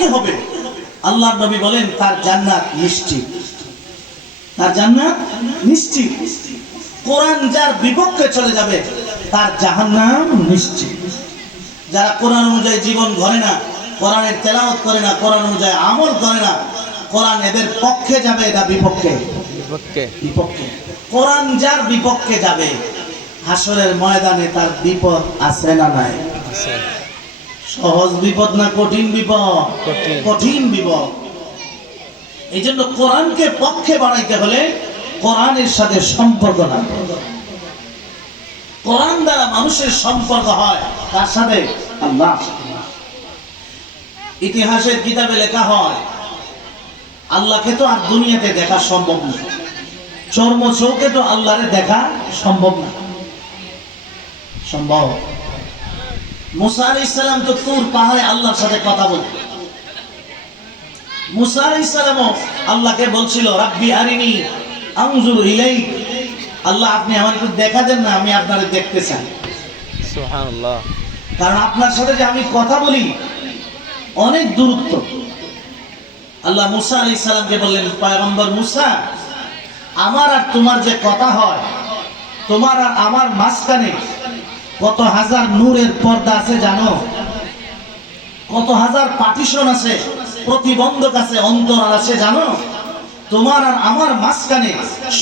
পক্ষে হবে, আল্লাহর নবী বলেন তার জান্নাত নিশ্চিত, তার জান্নাত নিশ্চিত। কোরআন যার বিপক্ষে চলে যাবে তার জাহান্নাম নিশ্চিত। যারা কোরআন অনুযায়ী জীবন গড়ে না, কোরআনের তেলাওয়াত করে না, কোরআন অনুযায়ী আমল করে না, কোরআন এদের পক্ষে যাবে, এটা বিপক্ষে বিপক্ষে। কোরআন যার বিপক্ষে যাবে হাসরের ময়দানে তার বিপদ আছে না নাই? সহজ বিপদ না কঠিন বিপদ? কঠিন বিপদ। এই জন্য কোরআনকে পক্ষে বাড়াইতে হলে কোরআনের সাথে সম্পর্ক রাখতে হবে। কোরআন দ্বারা মানুষের সম্পর্ক হয় তার সাথে? আল্লাহ। ইতিহাসের কিতাবে লেখা হয় আল্লাহকে তো আর দুনিয়াতে দেখা সম্ভব না, চর্ম চৌকে তো আল্লাহরে দেখা সম্ভব না। সম্ভব? মুসা আলাইহিস সালাম তো তুর পাহাড়ে আল্লাহর সাথে কথা বলতেন। মুসা আলাইহিস সালামও আল্লাহকে বলছিল রাব্বি আরিনি আনজুর ইলাইক, আল্লাহ আপনি আমার একটু দেখা দেন না, আমি আপনারে দেখতে চাই। সুবহানাল্লাহ। কারণ আপনার সাথে যে আমি কথা বলি অনেক দূরত্ব। আল্লাহ মুসা আলাইহিস সালামকে বললেন পয়গম্বর মুসা, আমার আর তোমার যে কথা হয়, তোমার আর আমার মাঝখানে কত হাজার নূরের পর্দা আছে জানো? কত হাজার পার্টিশন আছে, প্রতিবন্ধক আছে, অন্তরাল আছে জানো? তোমার আর আমার মাঝখানে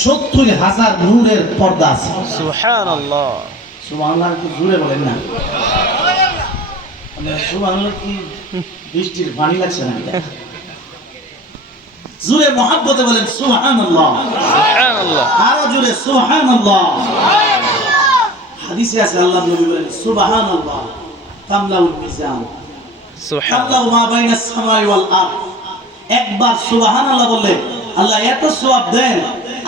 ৭০,০০০ নূরের পর্দা আছে। সুবহানাল্লাহ। সুবহানাল্লাহ কি জোরে বলেন না? সুবহানাল্লাহ কি বৃষ্টির পানি লাগছে না? জোরে মহব্বতে বলেন সুবহানাল্লাহ। সুবহানাল্লাহ। আরো জোরে সুবহানাল্লাহ। হাদিসে আছে আল্লাহর নবী বলেন সুবহানাল্লাহ তামলাউল মিজান, সুবহানাল্লাহ মা বাইনাস সামাই ওয়াল আরদ। একবার সুবহানাল্লাহ বললে আল্লাহ এত সওয়াব দেন,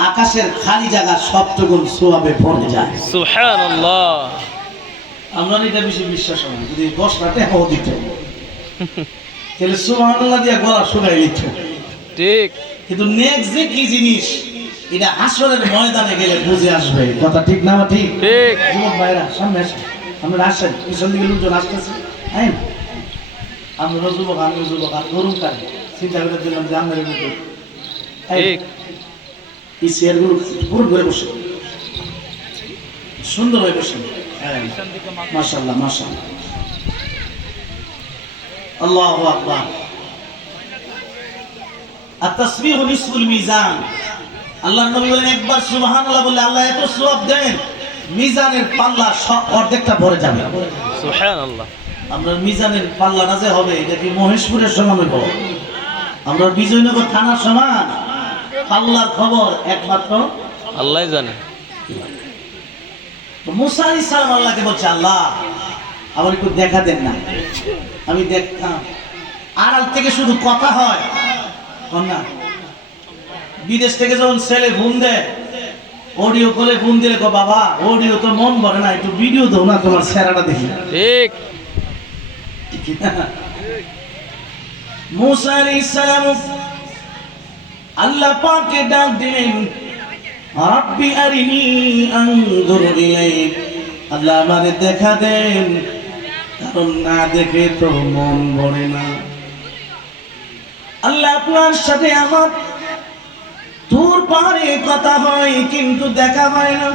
আকাশের খালি জায়গা সবটুকু সওয়াবে ভরে যায়। সুবহানাল্লাহ। আমরা এটা বেশি বিশ্বাস হয়, যদি 10 রাতে হাওয়া দিত তাহলে সুবহানাল্লাহ দিয়া গলা শুকাই দিত। ঠিক। কিন্তু নেক্সট যে কি জিনিস এটা হাসরের ময়দানে গেলে বুঝে আসবে। কথা ঠিক না? ঠিক। ঠিক। যুবক ভাইরা সামনে আসেন, আমরা আসেন, পিছন দিকে লোকজন আসতেছে। হ্যাঁ, আমরা যুবক, আমি যুবক, আর গরম কাজ চিন্তা করে দিলাম যে আমরা ঠিক। এই চেয়ারগুলো পুরো ঘুরে বসে সুন্দর হয়ে বসে। হ্যাঁ, মাশাআল্লাহ মাশাআল্লাহ, আল্লাহু আকবার। আত-তাসবিহু নিসফুল মিজান। আল্লাহর নবী বলেন একবার সুবহানাল্লাহ বললে আল্লাহ এত সওয়াব দেন, মিজানের পাল্লা অর্ধেকটা ভরে যাবে। সুবহানাল্লাহ। আমরা মিজানের পাল্লাটা যে হবে এটা কি মহেশপুরের সমান হইব? আমরা বিজয়নগর থানার সমান? পাল্লার খবর একমাত্র আল্লাহই জানে। মুসা আলাইহিস সালাম আল্লাহকে বলছে আল্লাহ আমার একটু দেখা দেন না, আমি দেখতাম। আড়াল থেকে শুধু কথা হয় না, বিদেশ থেকে যখন ছেলে ফোন দেয় অডিও করে ফোন দিলে কো বাবা অডিও তো মন ভরে না, একটু ভিডিও দাও না তোমার চেহারাটা দেখি। ঠিক। মুসা আলাইহিস সালাম আল্লাহ পাককে ডাক দিলেন রাব্বি আরিনি আনজুর ইলাইক, আল্লাহ আমারে দেখা দেন, কারণ না দেখে তো মন ভরে না। আল্লাহ আপনার সাথে আমার দূর পাহাড়ে কথা হয় কিন্তু দেখা হয় না।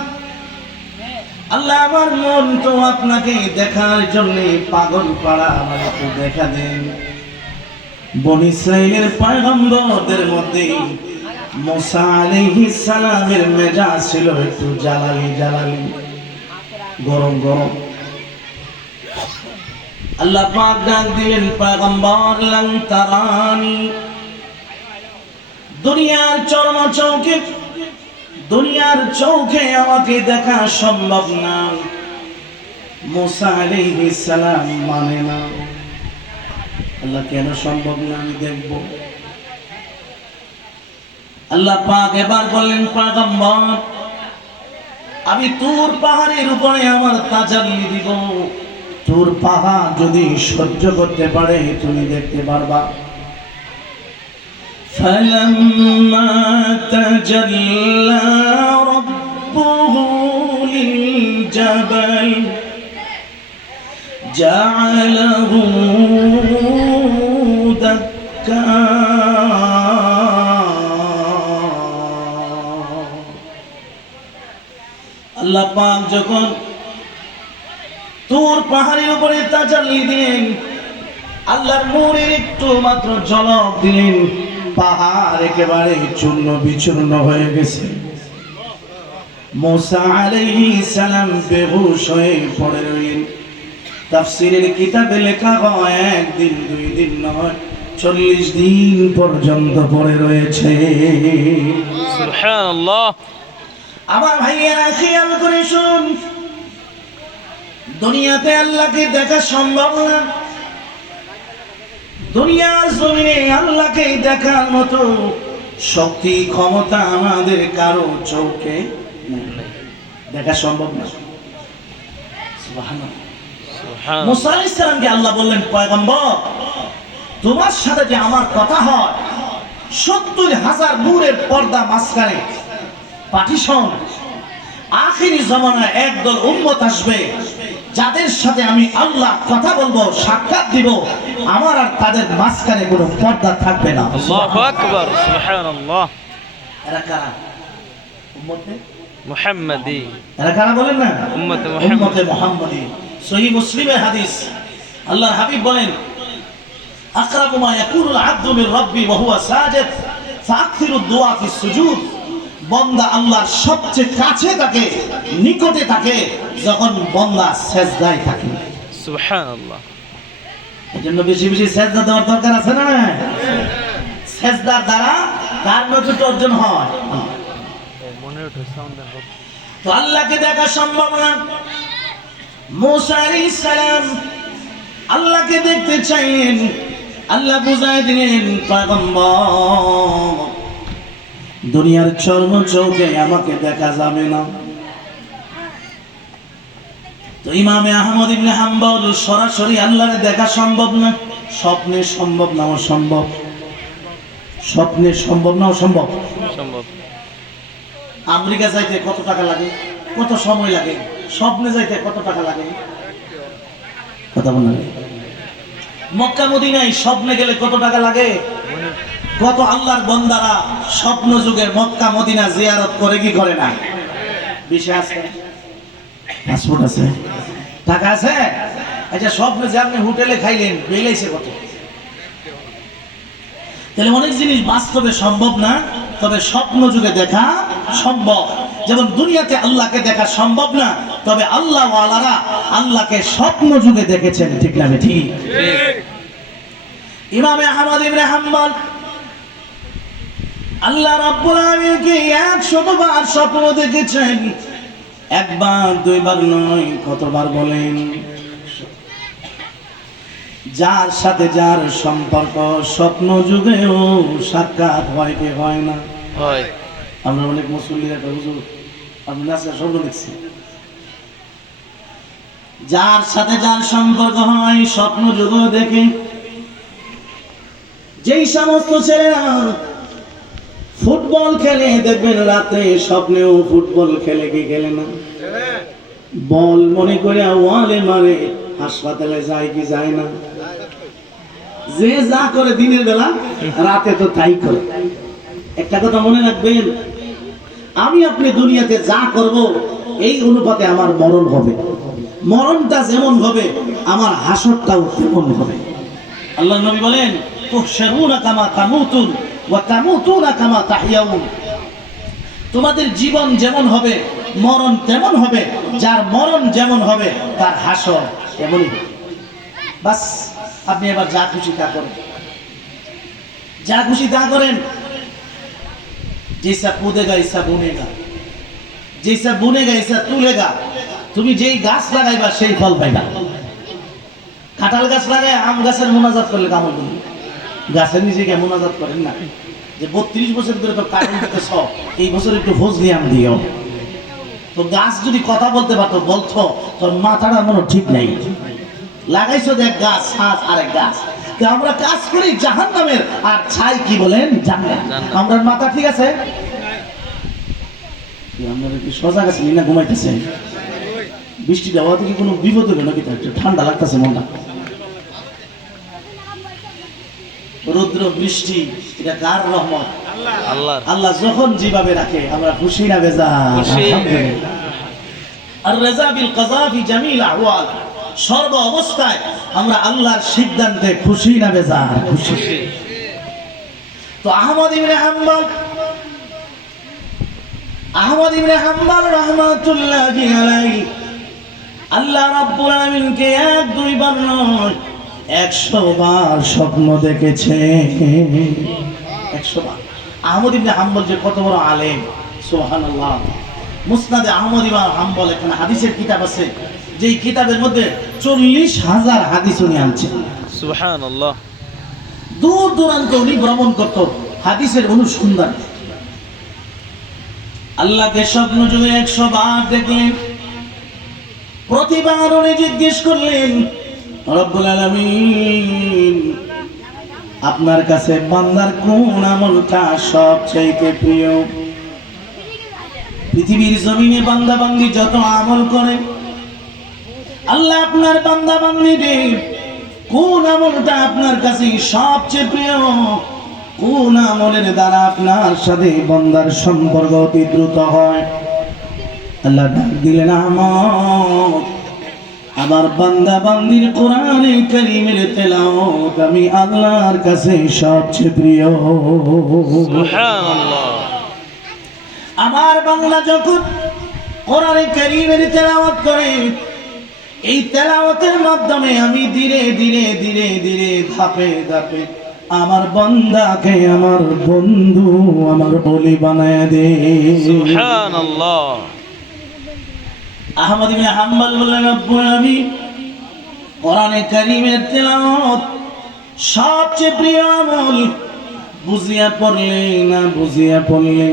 আল্লাহ আমার মন তো আপনাকে দেখার জন্য পাগল পাড়া, আমার একটু দেখা দেন। বনী ইসরাইলের পয়গম্বরদের মধ্যে মুসা আলাইহিস সালামের মেজাজ ছিল একটু জ্বালালি জ্বালালি, গরম গরম। আল্লাহ পাক ডাক দিলেন পয়গম্বর লান তারানি, দুনিয়ার চরম চৌকে, দুনিয়ার চৌকে আমাকে দেখা সম্ভব না। মুসা আলাইহিস সালাম মানে না। আল্লাহ কেন সম্ভব না? আমি দেখব। আল্লাহ পাক এবার বললেন পয়গম্বর আমি তুর পাহাড়ের উপরে আমার তাজাল্লি দিব, তুর পাহাড় যদি সহ্য করতে পারে তুমি দেখতে পারবা। فلما تجلى ربه للجبل جعله دكا مكة আল্লাহ পাক যখন তুর পাহাড়ের উপরে তাজাল্লি দিলেন, আল্লাহর নূরের একটু মাত্র ঝলক দিলেন, পাহাড় একেবারে চূর্ণ বিচূর্ণ হয়ে গেছে। মুসা আলাইহিস সালাম বেহুশ হয়ে পড়ে রইলেন। তাফসীরের কিতাবে লেখা হয় একদিন দুই দিন নয়, 40 দিন পর্যন্ত পড়ে রয়েছে। সুবহানাল্লাহ। আমার ভাইয়েরা খেয়াল করে শুন, দুনিয়াতে আল্লাহকে দেখা সম্ভব না। দুনিয়ার জমিনে আল্লাহকে দেখার মতো শক্তি ক্ষমতা আমাদের কারো চোখে নেই, দেখা সম্ভব না। সুবহানাল্লাহ। সুবহানাল্লাহ। মুসা আলাইহিস সালামকে আল্লাহ বললেন, পয়গম্বর তোমার সাথে যে আমার কথা হয়, 70,000 নূরের পর্দা মাঝখানে পার্টিশন, আখিরি জামানায় একদল উম্মত আসবে যাদের সাথে আমি আল্লাহ কথা বলবো, সাক্ষাৎ দিব, আমার আর তাদের মাঝখানে কোনো পর্দা থাকবে না। আল্লাহু আকবার। সুবহানাল্লাহ। এরা কারা? উম্মতে মুহাম্মাদি। এরা কারা বলেন না? উম্মতে মুহাম্মদ। উম্মতে মুহাম্মাদি। সহিহ মুসলিমের হাদিস, আল্লাহর হাবিব বলেন, আকরাবু মা ইয়াকুনুল আবদু মির রাব্বি ওয়া হুয়া সাজিদ ফাআকসিরুদ দুআ ফিস সুজুদ। বান্দা আল্লাহর সবচেয়ে কাছে থাকে, নিকটে থাকে যখন বান্দা সিজদায় থাকে। সুবহানাল্লাহ। এজন্য বেশি বেশি সিজদা দেওয়ার দরকার আছে না? সিজদার দ্বারা কার নৈকট্য অর্জন হয়? মনে ওঠে সাউন্ড দেন। তো আল্লাহকে দেখা সম্ভব না। মুসা আলাইহিস সালাম আল্লাহকে দেখতে চাইলেন, আল্লাহ বুঝায় দিলেন, পয়গম্বর দুনিয়ার চর্ম চৌকে আমাকে দেখা যাবে না। তো ইমামে আহমদ ইবনে হাম্বল সরাসরি আল্লাহকে দেখা সম্ভব না, স্বপ্নে সম্ভব না অসম্ভব? স্বপ্নে সম্ভব না অসম্ভব? সম্ভব। আমেরিকা যাইতে কত টাকা লাগে, কত সময় লাগে? স্বপ্নে যাইতে কত টাকা লাগে? কথা বল না। মক্কা মদিনায় স্বপ্নে গেলে কত টাকা লাগে? কত আল্লাহর বান্দারা স্বপ্ন যুগের মক্কা মদিনা জিয়ারত করে কি করে না? বিষয় আছে, পাসপোর্ট আছে, টাকা আছে। আচ্ছা, স্বপ্নে যে আপনি হোটেলে খাইলেন, বেলাইছে কত? তাহলে অনেক জিনিস বাস্তবে সম্ভব না, তবে স্বপ্ন যুগে দেখা সম্ভব। যেমন দুনিয়াতে আল্লাহকে দেখা সম্ভব না, তবে আল্লাহ ওয়ালারা আল্লাহকে স্বপ্ন যুগে দেখেছেন। ঠিক না ঠিক? ইমামে আহমদ ইবনে হাম্বল আল্লাহ রাব্বুল আলামিনকে 100 বার স্বপ্ন দেখেছেন, একবার দুইবার নয়, কতবার বলেন? যার সাথে যার সম্পর্ক স্বপ্ন যুগেও সাক্ষাৎ হয় কি হয় না? হয়। আমরা অনেক মুসল্লিরা হুজুর আপনি নাচা স্বপ্ন দেখছি। যার সাথে যার সম্পর্ক হয় স্বপ্ন যুগেও দেখে। যেই সমস্ত ছেলেরা ফুটবল খেলে, দেখবেন রাতে স্বপ্নেও ফুটবল খেলে কি খেলে না? বল মনে করে ওয়ালে মারে, হাসপাতালে যায় কি যায় না? যে যা করে দিনের বেলা, রাতে তো তাই করে। একটা কথা মনে রাখবেন, আমি আপনি দুনিয়াতে যা করব এই অনুপাতে আমার মরণ হবে। মরণটা যেমন হবে আমার হাসরটাও তেমন হবে। আল্লাহর নবী বলেন, তুহশারুনা কামা তামুতুন ওয়া তামুতুনা কামা তাহইয়াউন। তোমাদের জীবন যেমন হবে মরণ তেমন হবে, যার মরণ যেমন হবে তার হাসর তেমনই হবে। বাস, আপনি এবার যা খুশি তা করেন, যা খুশি তা করেন। जैसा कूदेगा ऐसा बुनेगा, जैसा बुनेगा ऐसा तुलेगा। তুমি যেই গাছ লাগাইবা সেই ফল পাইবা। কাঁঠাল গাছ লাগায় আম গাছের মোনাজাত করলে কামল করবে, গাছের নিচে গিয়ে মোনাজাত করেন না যে 32 বছর ধরে তো কাঁঠাল দিতেছ, এই বছর একটু ফজলি আম দিও। তো গাছ যদি কথা বলতে পারতো, বলতো তোর মাথাটা মনে ঠিক নাই, লাগাইছো দেখ গাছ ছাদ আরেক গাছ। আমরা কাজ করি জাহান্নামের, আর ছাই কি বলেন? জান্নাত। আমরা মাথা ঠিক আছে? আপনারা কি সজাগ আছেন না ঘুমাইতেছেন? বৃষ্টি দেওয়া থেকে কোনো বিপদ হবে নাকি? একটু ঠান্ডা লাগতেছে মনটা। রৌদ্র বৃষ্টি, এটা কার রহমত? আল্লাহর। আল্লাহ যখন যেভাবে রাখে আমরা খুশি না বেজার? খুশি। আলহামদুলিল্লাহ। আর রাজা বিল কাযা ফি জামিল আহওয়াল, সর্ব অবস্থায় আমরা আল্লাহর সিদ্ধান্তে খুশি না বেজার? খুশি। খুশি। তো আহমদ ইবনে হাম্বল রাহমাতুল্লাহি আলাইহি আল্লাহ রাব্বুল আলামিনকে 1-2 বার নয় 100 বার স্বপ্ন দেখেছে। 100 বার। আহমদ ইবনে হাম্বল যে কত বড় আলেম, সুবহানাল্লাহ। মুসনাদে আহমদ ইবনে হাম্বল, এখানে হাদিসের কিতাব আছে, যেই কিতাবের মধ্যে 40,000 হাদিস উনি আনছেন। সুবহানাল্লাহ। দূর দূরান্ত উনি ভ্রমণ করত হাদিসের অনুসন্ধান। আল্লাহকে স্বপ্ন যুগে 100 বার দেখলেন। প্রতিবার উনি জিজ্ঞেস করলেন, রব্বুল আলামিন, আপনার কাছে বান্দার কোন আমলটা সবচাইতে প্রিয়? পৃথিবীর জমিনে বান্দা বান্দি যত আমল করে, আল্লাহ আপনার বান্দা বান্দিদের কোন আমলটা আপনার কাছে সবচেয়ে প্রিয়? কোন আমলের দ্বারা আপনার সাথে বান্দার সম্পর্ক অতি দ্রুত হয়? আল্লাহ ডাক দিলেন, আমার বান্দা বান্দির কোরআনে কারীমের তেলাওয়াত আমি আল্লাহর কাছে সবচেয়ে প্রিয়। সুবহানাল্লাহ। আমার বান্দা যখন কোরআনে কারীমের তেলাওয়াত করে, এই তেলাওয়াতের মাধ্যমে আমি ধীরে ধীরে ধীরে ধীরে ধাপে ধাপে আমার বান্দাকে আমার বন্ধু, আমার ওলি বানায় দে। সুবহানাল্লাহ। আহমদ ইবনে হাম্বল বললেন, রব্বুল আলামিন, কোরআনে কারীমের তেলাওয়াত সবচেয়ে প্রিয় আমল। বুঝিয়া পড়লে না বুঝিয়া পড়লে,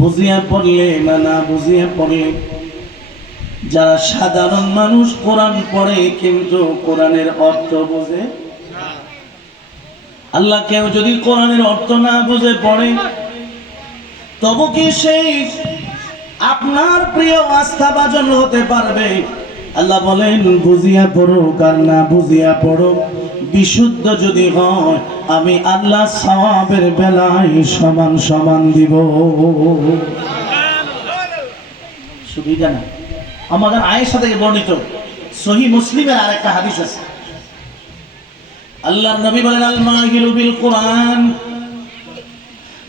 বুঝিয়া পড়লে না বুঝিয়া পড়লে, যারা সাধারণ মানুষ কোরআন পড়ে কিন্তু কোরআনের অর্থ বোঝে, আল্লাহ কেউ যদি কোরআনের অর্থ না বুঝে পড়ে, তবু কি সেই আপনার প্রিয় আস্থাভাজন হতে পারবে? আল্লাহ বলেন, বুঝিয়া পড়ো আর না বুঝিয়া পড়ো, বিশুদ্ধ যদি হয় আমি আল্লাহ সওয়াবের বেলায় সমান সমান দিব। সুবিধা না? আমাদের আয়েশা থেকে বর্ণিত সহিহ মুসলিমের আরেকটা হাদিস আছে। আল্লাহর নবী বলেন, আল মাহিলু বিল কুরআন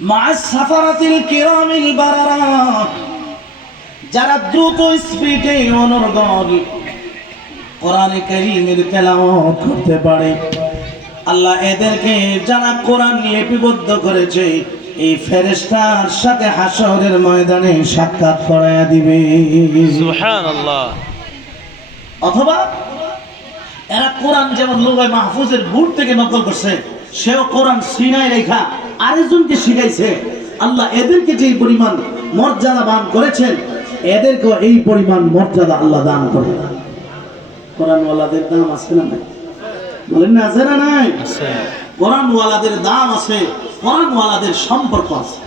মা'আস সাফারাতিল কিরামিল বারারা, যারা দ্রুত স্পিডে অনর্গল কোরআনে কারীমের তেলাওয়াত করতে পারে, আল্লাহ এদেরকে যারা কোরআন লিপিবদ্ধ করেছে এই ফেরেশতার সাথে হাশরের ময়দানে সাক্ষাৎ করায়া দিবে। সুবহানাল্লাহ। অথবা এরা কোরআন যেমন লৌহে মাহফুজের বুট থেকে নকল করছে, সেও কোরআন সিনায় রেখা আরেকজনকে শিখাইছে। আল্লাহ এদেরকে যে পরিমাণ মর্যাদা দান করেছেন, এদেরকে এই পরিমাণ মর্যাদা আল্লাহ দান করে। কোরআনওয়ালাদের দাম আছে না নাই? বলেন না, আছে না নাই? আছে। কোরআনওয়ালাদের দাম আছে, কোরআনওয়ালাদের সম্পর্ক আছে।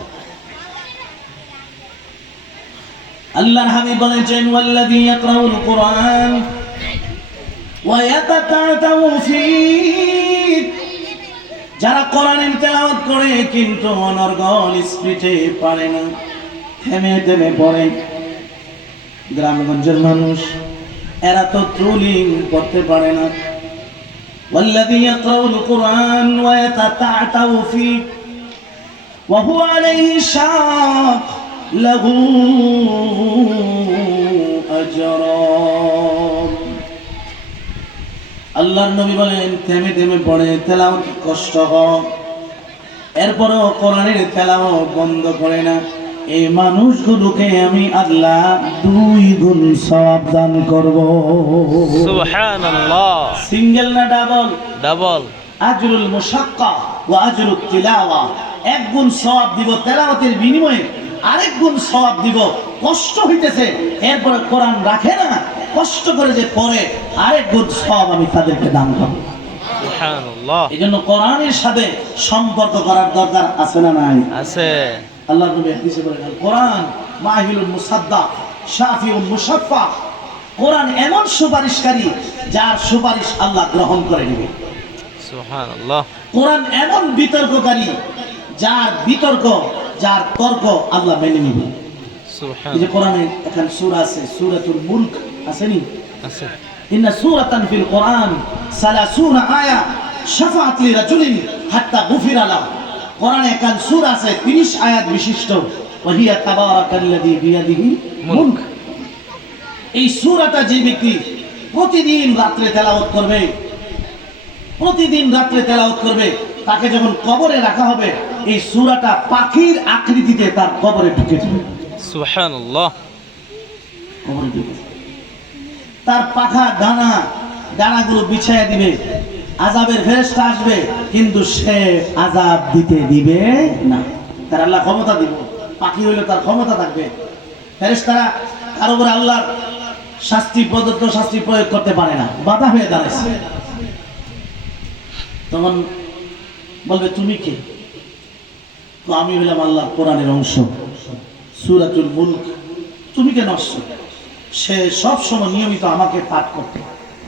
আল্লাহর হাবিব বলেছেন, ওয়াল্লাযী ইয়াকরাউল কুরআন ওয়া ইয়াতাতাউ ফীহি, যারা কোরআনের তেলাওয়াত করে কিন্তু অনর্গল স্পিডে পারে না, থেমে থেমে পড়ে। গ্রামগঞ্জের মানুষ এরা তো ট্রুলিং করতে পারে না। ওয়াল্লাযী ইয়াকরাউল কুরআন ওয়া ইয়াতাতাউ ফীহি ওয়া হুয়া আলাইহি শাক লাহু আজরান। আল্লাহর নবী বলেন, থেমে থেমে পড়ে তেলাওয়াত কষ্ট হয়, এরপরও কোরআনের তেলাওয়াত বন্ধ করে না, এই মানুষগুলোকে আমি আল্লাহ 2 গুণ সওয়াব দান করব। সুবহানাল্লাহ। সিঙ্গেল না ডাবল? ডাবল। আজরুল মুশাক্কা ওয়া আজরুত তিলাওয়া, 1 গুণ সওয়াব দিব তেলাওয়াতের বিনিময়ে, আরেক গুণ সওয়াব দিব কষ্ট হইতেছে এরপরে কোরআন রাখে না, কষ্ট করে যে পড়ে, আরেক গুণ সওয়াব আমি তাদেরকে দান করব। সুবহানাল্লাহ। এজন্য কোরআনের সাথে সম্পর্ক করার দরকার আছে না নাই? আছে। আল্লাহর নবী হাদিসে বলেন, কোরআন মাহিলুল মুসাদ্দাক শাফিউল মুশাফফা, কোরআন এমন সুপারিশকারী যার সুপারিশ আল্লাহ গ্রহণ করে নেবে। সুবহানাল্লাহ। কোরআন এমন বিতর্ককারী, যার বিতর্ক, যার তর্ক আল্লাহ মেনে নিবে। এই যে সুবহানাল্লাহ। কোরআনে এখানে সূরা আছে, সূরাতুল মুলক আসেনি? আছে। ইন্না সূরাতান ফিল কোরআন 30 আয়া শাফাআত লিরাজুলিন হাত্তা গুফিরা লাহু। কোরআনে একান সূরা আছে 30 আয়াত বিশিষ্ট। ওয়া হিয়া তাবারাকাল্লাযী বিয়াদিহি মুলক। এই সূরাটা যে ব্যক্তি প্রতিদিন রাত্রে তেলাওয়াত করবে, প্রতিদিন রাত্রে তেলাওয়াত করবে, তাকে যখন কবরে রাখা হবে এই সূরাটা পাখির আকৃতিতে তার কবরে ঢুকে যাবে। সুবহানাল্লাহ। কবরে ঢুকে যাবে। তার পাখা ডানাগুলো বিছায়া দিবে, আযাবের ফেরেশতা আসবে, কিন্তু সে আযাব দিতে দিবে না। তার আল্লাহ ক্ষমতা দিব, পাখি হইলে তার ক্ষমতা থাকবে। ফেরেশতারা কারো উপরে আল্লাহর শাস্তি প্রদত্ত শাস্তি প্রয়োগ করতে পারে না, বাধা হয়ে দাঁড়াইছে। তখন বলবে তুমি কে? তো আমি হইলাম আল্লাহর কোরআনের অংশ, সূরাতুল মুলক। তুমি কেন আসছো? সে সব সময় নিয়মিত আমাকে পাঠ করত,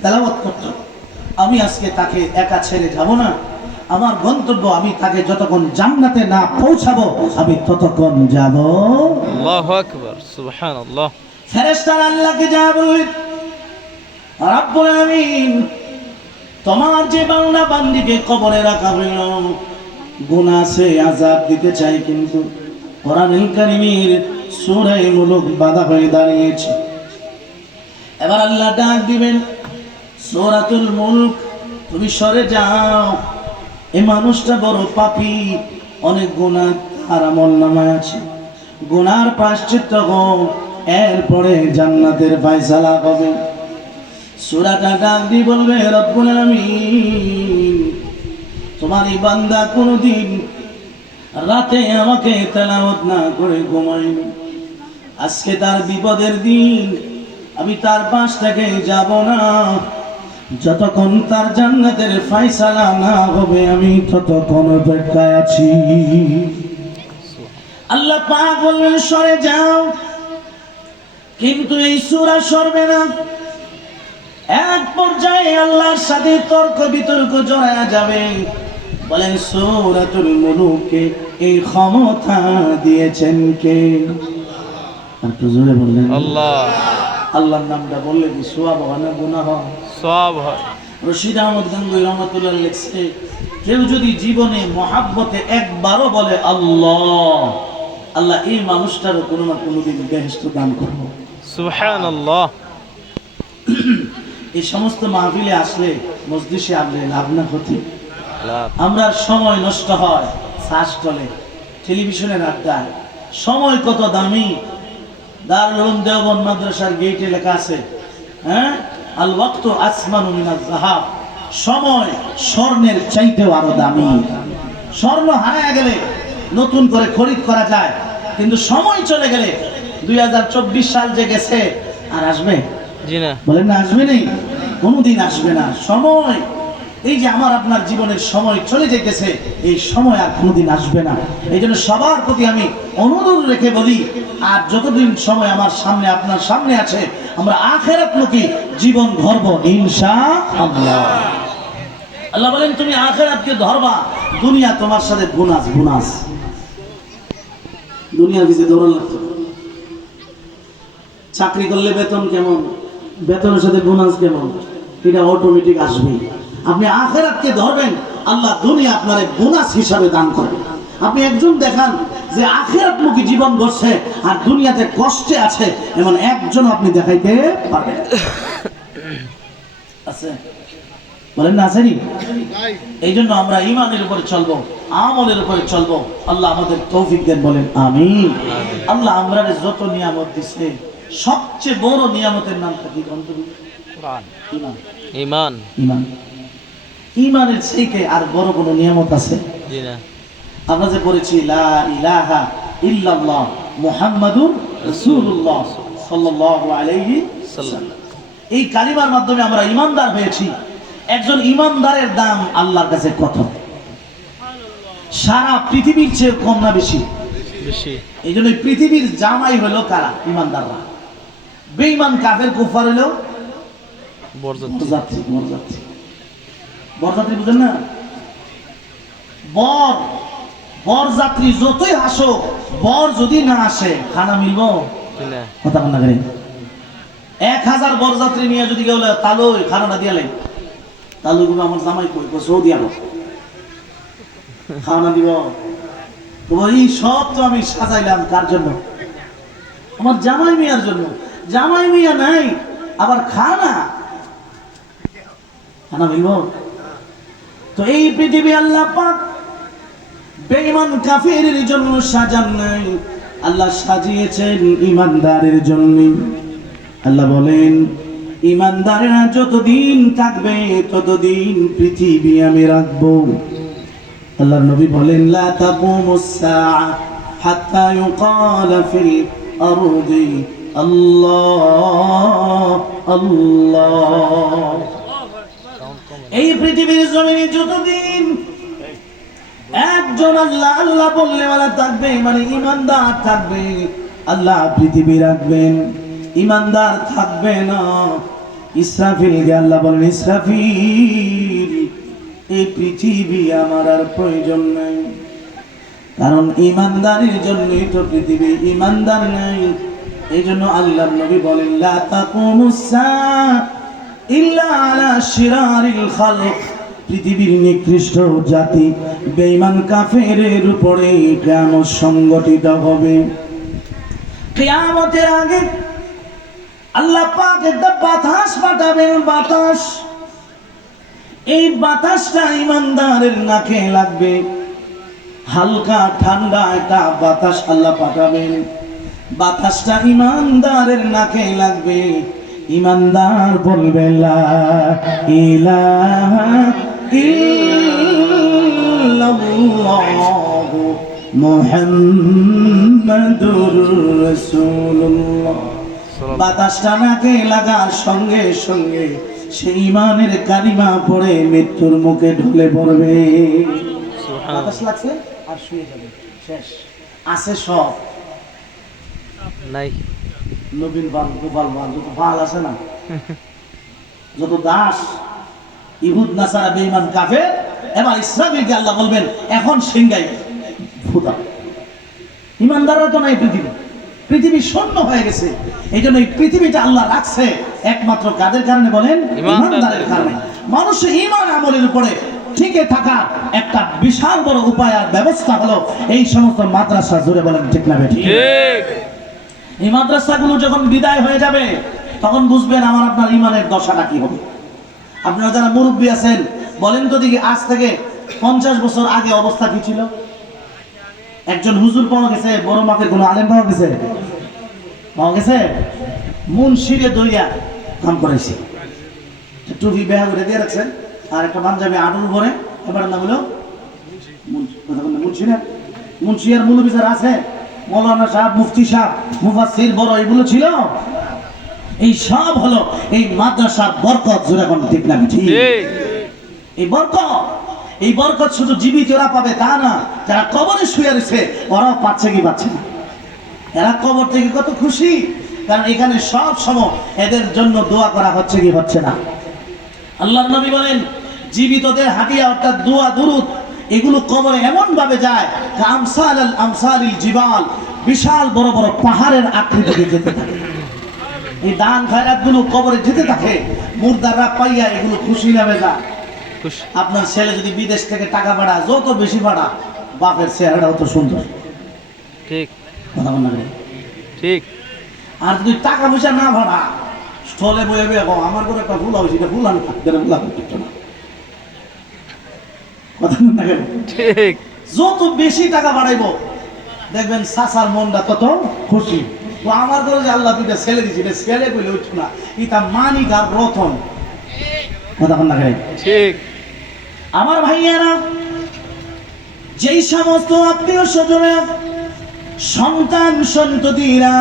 তেলাওয়াত করত। আমি আজকে তাকে একা ছেড়ে যাব না। আমার গন্তব্য, আমি তাকে যতক্ষণ জান্নাতে না পৌঁছাবো আমি ততক্ষণ যাব। আল্লাহু আকবার। সুবহানাল্লাহ। ফেরেশতারা আল্লাহকে যা বললেন, রব্বুল আমিন, তোমার যে বান্দা বান্দিকে কবরে রাখা হইল, গুনাহ আছে, আযাব দিতে চাই, কিন্তু কোরআনুল কারীমের সূরা মুলক বাধা হয়ে দাঁড়িয়েছে। এবার আল্লাহ ডাক দিবেন, সূরাতুল মুলক তুমি সরে যাও। এই মানুষটা বড় পাপী, অনেক গুনাহ তার আমলনামায় আছে, গুনার প্রায়শ্চিত্ত হোক, এরপরে জান্নাতের ফয়সালা হবে। সূরাটা ডাক দিয়ে বলবে, রব্বুল আমিন, তোমার এই বান্দা কোনদিন রাতে আমাকে তেলাওয়াত না করে ঘুমায়নি। আজকে তার বিপদের দিন, আমি তার পাশ থেকে যাব না যতক্ষণ তার জান্নাতের ফয়সালা না হবে, আমি ততক্ষণ অপেক্ষায় আছি। আল্লাহ পাক বললেন সরে যাও, কিন্তু এই সূরা সরবে না। এক পর্যায়ে আল্লাহর সাথে তর্ক বিতর্ক জড়ায়া যাবে। বলেন সূরাতুল মুলুকে এই ক্ষমতা দিয়েছেন কে? একটু জোরে বললেন আল্লাহ। আল্লাহর নামটা বললে কি সওয়াব হয় না গুনাহ হয়? সওয়াব হয়। রশিদ আহমদ গাঙ্গুই রহমাতুল্লাহ লিখছে, কেউ যদি জীবনে মহাব্বতে একবারও বলে আল্লাহ, আল্লাহ এই মানুষটারও কোনো না কোনোদিন বেহেশত দান করবো। সুবহানাল্লাহ। এই সমস্ত মাহফিলে আসলে, মজলিসে আসলে লাভ না ক্ষতি? লাভ। আমরা সময় নষ্ট হয় শ্বাস চলে, টেলিভিশনের আড্ডায়। সময় কত দামি! দারুল উলুম দেওবন্দ মাদ্রাসার গেটে লেখা আছে, হ্যাঁ, আল ওয়াক্তু আসমানু মিনাজ যাহাব, সময় স্বর্ণের চাইতেও আরো দামি। স্বর্ণ হারায় গেলে নতুন করে খরিদ করা যায়, কিন্তু সময় চলে গেলে 2024 সাল যে গেছে আর আসবে? জি না। বলেন না, আসবে নেই, কোনোদিন আসবে না। সময়, এই যে আমার আপনার জীবনের সময় চলে যাইতেছে, এই সময় আর কোনোদিন আসবে না। এই জন্য সবার প্রতি আমি অনুরোধ রেখে বলি, আর যতদিন সময় আমার সামনে, আপনার সামনে আছে, আমরা আখিরাতমুখী জীবন ধরব ইনশাআল্লাহ। আল্লাহ বলেন তুমি আখিরাতকে ধরবা, দুনিয়া তোমার সাথে বোনাস। বোনাস দুনিয়ার পিছে দৌড়ান লাগতো। চাকরি করলে বেতন কেমন, বেতনের সাথে বোনাস কেমন, এটা অটোমেটিক আসবে। আপনি আখিরাতকে ধরবেন, আল্লাহ দুনিয়া আপনারে বোনাস হিসাবে দান করবে। আপনি একজন দেখান যে আখিরাতমুখী জীবন গড়ছে আর দুনিয়াতে কষ্টে আছে, এমন একজন আপনি দেখাইতে পারবেন? আছে? বলেন না, আসেনি? এই জন্য আমরা ঈমানের উপরে চলবো, আমলের উপরে চলবো। আল্লাহ আমাদের তৌফিক দেন, বলেন আমিন। আল্লাহ আমরা যত নিয়ামত দিচ্ছে, সবচেয়ে বড় নিয়ামতের নামটা কি? কোরআন। ঈমান। ঈমান। ঈমান। ঈমানের চাইতে আর বড় কোনো নিয়ামত আছে? জি না। আমরা যে পড়েছি লা ইলাহা ইল্লাল্লাহ মুহাম্মাদুর রাসূলুল্লাহ সাল্লাল্লাহু আলাইহি সাল্লাম, এই কালিমার মাধ্যমে আমরা ঈমানদার হয়েছি। একজন ঈমানদারের দাম আল্লাহর কাছে কত? সারা পৃথিবীর চেয়ে কম না বেশি? বেশি। এই জন্য পৃথিবীর জামাই হলো কারা? ঈমানদাররা। বেঈমান কাফের কুফার হলো বরযাত্রী। বরযাত্রী। বরযাত্রী বুঝেন না? বর বর যাত্রী যতই আসো, বর যদি না আসে খানা মিলবো জি না। কথা বল না করে। 1000 বর যাত্রী নিয়ে যদি কেউ তাহলে ওই খানাটা দিয়ে লাই, তাহলে আমার জামাই কই সৌদি আরব খাওয়ানা দিব। এই সব তো আমি সাজাইলাম কার জন্য? আমার জামাই মিয়ার জন্য। জামাই মিয়া নাই, আবার খানা খানা মিলব? তো এই পৃথিবী আল্লাহ পাক বেঈমান কাফিরের জন্য সাজান নাই, আল্লাহ সাজিয়েছেন ঈমানদারের জন্য। আল্লাহ বলেন, ঈমানদারেরা যতদিন থাকবে ততদিন পৃথিবী আমি রাখবো। আল্লাহর নবী বলেন, লা তাকুমুস সাআ হাত্তা ইউকালা ফিল আরদি আল্লাহ আল্লাহ। এই পৃথিবীর জমিনে যতদিন একজন আল্লাহ আল্লাহ বললে ওয়ালা থাকবে, মানে ঈমানদার থাকবে, আল্লাহ পৃথিবী রাখবেন। ঈমানদার থাকবে না, ইসরাফিলকে আল্লাহ বলেন, ইসরাফিল এই পৃথিবী আমার আর প্রয়োজন নাই। কারণ ঈমানদারের জন্যই তো পৃথিবী, ঈমানদার নাই। এই জন্য আল্লাহর নবী বলেন, লা তাকুমুস সাআ ইল্লা আলা শিরারিল খালক। পৃথিবীর নিকৃষ্ট জাতি বেঈমান কাফেরের উপরে কিয়ামত সংগঠিত হবে। কিয়ামতের আগে আল্লাহ পাক একটা বাতাস পাঠাবেন, বাতাস। এই বাতাসটা ঈমানদারের নাকে লাগবে, হালকা ঠান্ডা একটা বাতাস আল্লাহ পাঠাবেন। বাতাসটা ঈমানদারের নাকে লাগবে, ঈমানদার বলবে লা ইলাহা ইল্লাল্লাহু মুহাম্মাদুর রাসূলুল্লাহ। বাতাসটা নাকে লাগার সঙ্গে সঙ্গে সেই ঈমানের কালিমা পড়ে মৃত্যুর মুখে ঢলে পড়বে। বাতাস লাগছে আর শুয়ে যাবে, শেষ। আছে সব নাই। নবীন বাল, গোপাল বাল, যত বাল আছে না, যত দাস, ইহুদ নাসারা বেঈমান কাফের। এবার ইসরাফিলকে আল্লাহ বলবেন, এখন সিংগাই ফুটা। ঈমানদাররা তো নাই, পৃথিবী পৃথিবী শূন্য হয়ে গেছে। এই জন্য এই পৃথিবীটা আল্লাহ রাখছে একমাত্র কাদের কারণে বলেন? ঈমানদারের কারণে। মানুষের ঈমান আমলের উপরে টিকে থাকা একটা বিশাল বড় উপায় আর ব্যবস্থা হলো এই সমস্ত মাদ্রাসা। জুড়ে বলেন ঠিক না বেঠিক? এই মাদ্রাসাগুলো যখন বিদায় হয়ে যাবে তখন বুঝবেন আমার আপনার ঈমানের দশাটা কি হবে। আপনারা যারা মুরব্বী আছেন বলেন তো দেখি, আজ থেকে 50 বছর আগে অবস্থা কি ছিল? একজন হুজুর পাওয়া গেছে, বড় মাপের কোনো আলেম পাওয়া গেছে? পাওয়া গেছে? মুনশিরে দইয়া কাম করেছি, টুপি বেহা করে দিয়ে রাখছেন, আর একটা পাঞ্জাবি আটুর উপরে। এবার নাম হলো মুন্সিরা। মুন্সিয়ার মূল বিচার আছে, মৌলানা সাহেব, মুফতি সাহেব, মুফাসসির বড়, এগুলো ছিল। এই সব হলো এই মাদ্রাসার বরকত। জোরে কোন ঠিক না ঠিক? এই বরকত, এই বরকত শুধু জীবিতরা পাবে তা না, যারা কবরে শুয়ে রয়েছে ওরাও পাচ্ছে কি পাচ্ছে না? এরা কবর থেকে কত খুশি, কারণ এখানে সব সময় এদের জন্য দোয়া করা হচ্ছে কি হচ্ছে না। আল্লাহর নবী বলেন, জীবিতদের হাদিয়া অর্থাৎ দোয়া দুরুদ এগুলো কবরে এমন ভাবে যায়, আমসালিল জিবাল, বিশাল বড় বড় পাহাড়ের আকৃতিতে যেতে থাকে। এই দান খায়রাত গুলো কবরে যেতে থাকে, মুর্দাররা পাইয়া এগুলো খুশি নামে যায়। আপনার ছেলে যদি বিদেশ থেকে টাকা পাঠা, যত বেশি পাঠা, বাপের চেহারাটা অত সুন্দর। ঠিক কথা বল না? ঠিক। আর যদি টাকা পয়সা না ভাড়া, স্থলে বয়ে বয়ে আমার করে একটা ভুল হয়েছে, এটা ভুল আমি ভুল আমি কিছু না। কথা বল না? ঠিক। যত বেশি টাকা বাড়াইবো দেখবেন সাসার মনটা তত খুশি। তো আমার করে যে আল্লাহ দুইটা ছেলে দিয়েছি, এটা ছেলে বলে উঠছো না, এটা মানিক আর রতন। কথা বল না? ঠিক। আমার ভাইয়েরা, যেই সমস্ত আত্মীয় স্বজনেরা, সন্তান সন্ততিরা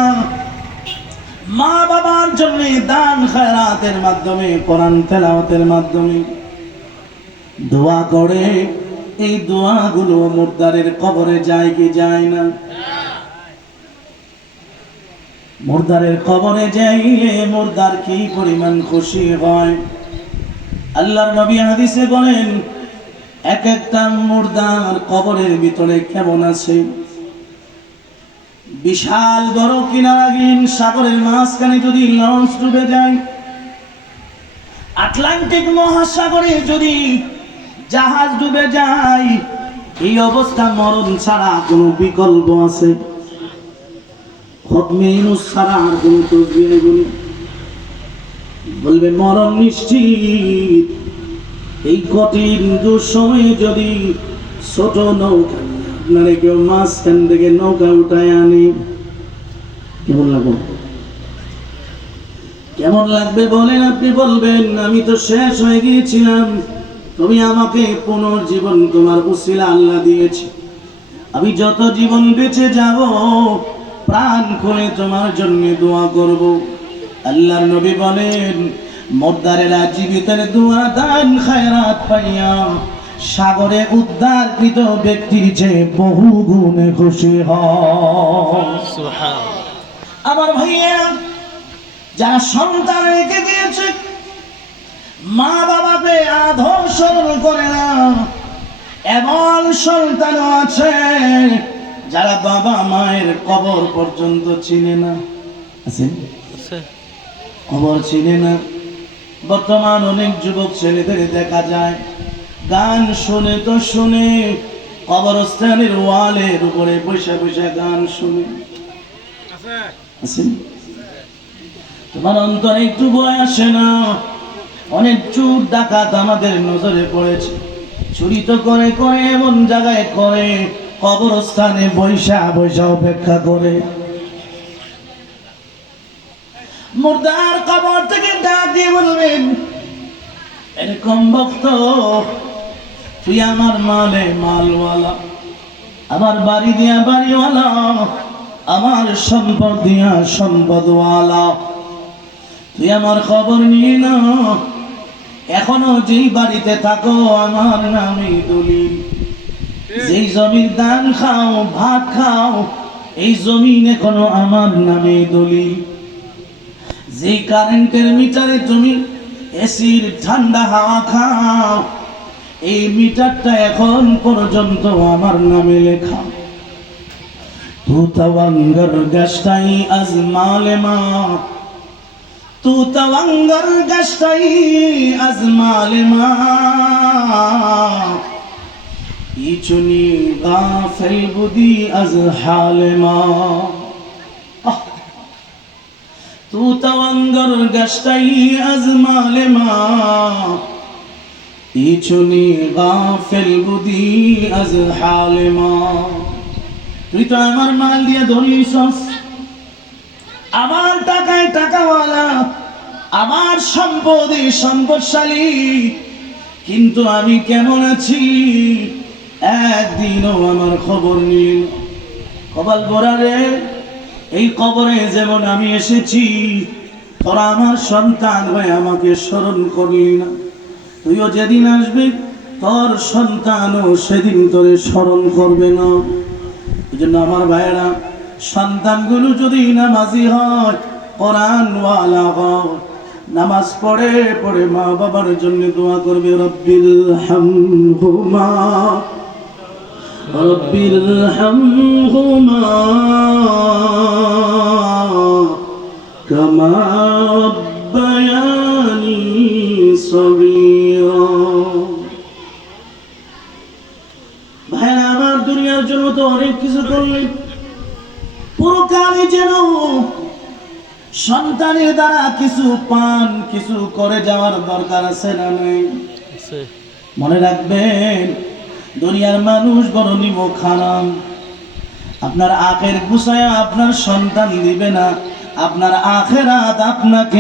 মা বাবার জন্য দান খায়রাতের মাধ্যমে, কোরআন তেলাওয়াতের মাধ্যমে দোয়া করে, এই দোয়াগুলো মুর্দারের কবরে যায় কি যায় না? মুর্দারের কবরে যাইলে মুর্দার কি পরিমাণ খুশি হয়। আল্লাহর নবী হাদিসে বলেন, এক একটা মুর্দার কবরের ভিতরে কেমন আছে। বিশাল বড় কিনারাহীন সাগরের মাঝখানে যদি লঞ্চ ডুবে যায়, আটলান্টিক মহাসাগরে যদি জাহাজ ডুবে যায়, এই অবস্থা মরণ ছাড়া কোনো বিকল্প আছে? খতমেইনুস ছাড়া আর কোনো তসবিহ নেই। বলবে মরণ নিশ্চিত। এই কঠিন দুঃসময়ে যদি ছোট নৌকা আপনারা কেউ মাঝখান থেকে নৌকা উঠায় আনি, কেমন লাগবে? কেমন লাগবে বলেন? আপনি বলবেন আমি তো শেষ হয়ে গিয়েছিলাম, তুমি আমাকে পুনর্জীবন তোমার উসিলা আল্লাহ দিয়েছে, আমি যত জীবন বেঁচে যাব প্রাণ খুলে তোমার জন্য দোয়া করব। আল্লাহর নবী বলেন মুর্দারেরা জীবিতের দোয়া দান খায়রাত পাইয়া সাগরে উদ্ধারকৃত ব্যক্তির চেয়ে বহু গুণে খুশি হয়। সুবহানাল্লাহ। আমার ভাইয়া, যারা সন্তান রেখে দিয়েছে, মা বাবাকে আদর স্মরণ করে না, এমন সন্তানও আছে যারা বাবা মায়ের কবর পর্যন্ত চিনে না। আছে? কবর চিনে না। বর্তমান অনেক যুবক ছেলেদের দেখা যায় গান শুনে তো শুনে, কবরস্থানের ওয়ালের উপরে বসে বসে গান শুনে। আছে? তোমার অন্তরে একটু ভয় আসে না? অনেক চোর ডাকাত আমাদের নজরে পড়েছে, চুরি তো করে করে এমন জায়গায় করে কবরস্থানে বৈশা বৈশা অপেক্ষা করে। মুর্দার কবর থেকে ডাক দিয়ে বলবেন এরকম ভক্ত, তুই আমার মালে মালওয়ালা, আমার বাড়ি দিয়া বাড়িওয়ালা, আমার সম্পদ দিয়া সম্পদওয়ালা, তুই আমার খবর নিয়ে না। এখনো যেই বাড়িতে থাকো আমার নামে দলিল, যেই জমির দান খাও ভাত খাও এই জমিন এখনো আমার নামে দলিল, যেই কারেন্টের মিটারে তুমি এসির ঠান্ডা হাওয়া খাও এই মিটারটা এখন পর্যন্ত আমার নামে লেখা। তু তওয়াঙ্গর গশতাই আজ মালেমা, তু তওয়াঙ্গর গশতাই আজ মালেমা, ইচুনি গাফিল বুদি আজ হালেমা। তু তওয়াঙ্গর গশতাই আজ মালেমা, ইচুনি গাফিল বুদি আজ হালেমা। তুই তো আমার মাল দিয়ে ধরিস, আমার টাকায় টাকাওয়ালা, আমার সম্পদে সম্পদশালী, কিন্তু আমি কেমন আছি একদিনও আমার খবর নিল। কপাল পোড়া রে, এই কবরে যেমন আমি এসেছি তোরা আমার সন্তান হয়ে আমাকে স্মরণ করলি না, তুইও যেদিন আসবি তোর সন্তানও সেদিন তোরে স্মরণ করবে না। এই জন্য আমার ভাইয়েরা, সন্তানগুলো যদি নামাজি হয়, কোরআনওয়ালা হয়, নামাজ পড়ে পড়ে মা বাবার জন্য দোয়া করবে, রব্বিল হামহুমা রব্বিল হামহুমা কামা রাব্বায়ানি সগীরা। ভাইরা আমার, দুনিয়ার জন্য তো অনেক কিছু করলেন, পুরোকালে যেন সন্তানের দ্বারা কিছু পান, কিছু করে যাওয়ার দরকার আছে না নেই? মনে রাখবেন দুনিয়ার মানুষ বড় নিমক খারাম, আপনার আখের গুছায়া আপনার সন্তান দিবে না, আপনার আখেরাত আপনাকে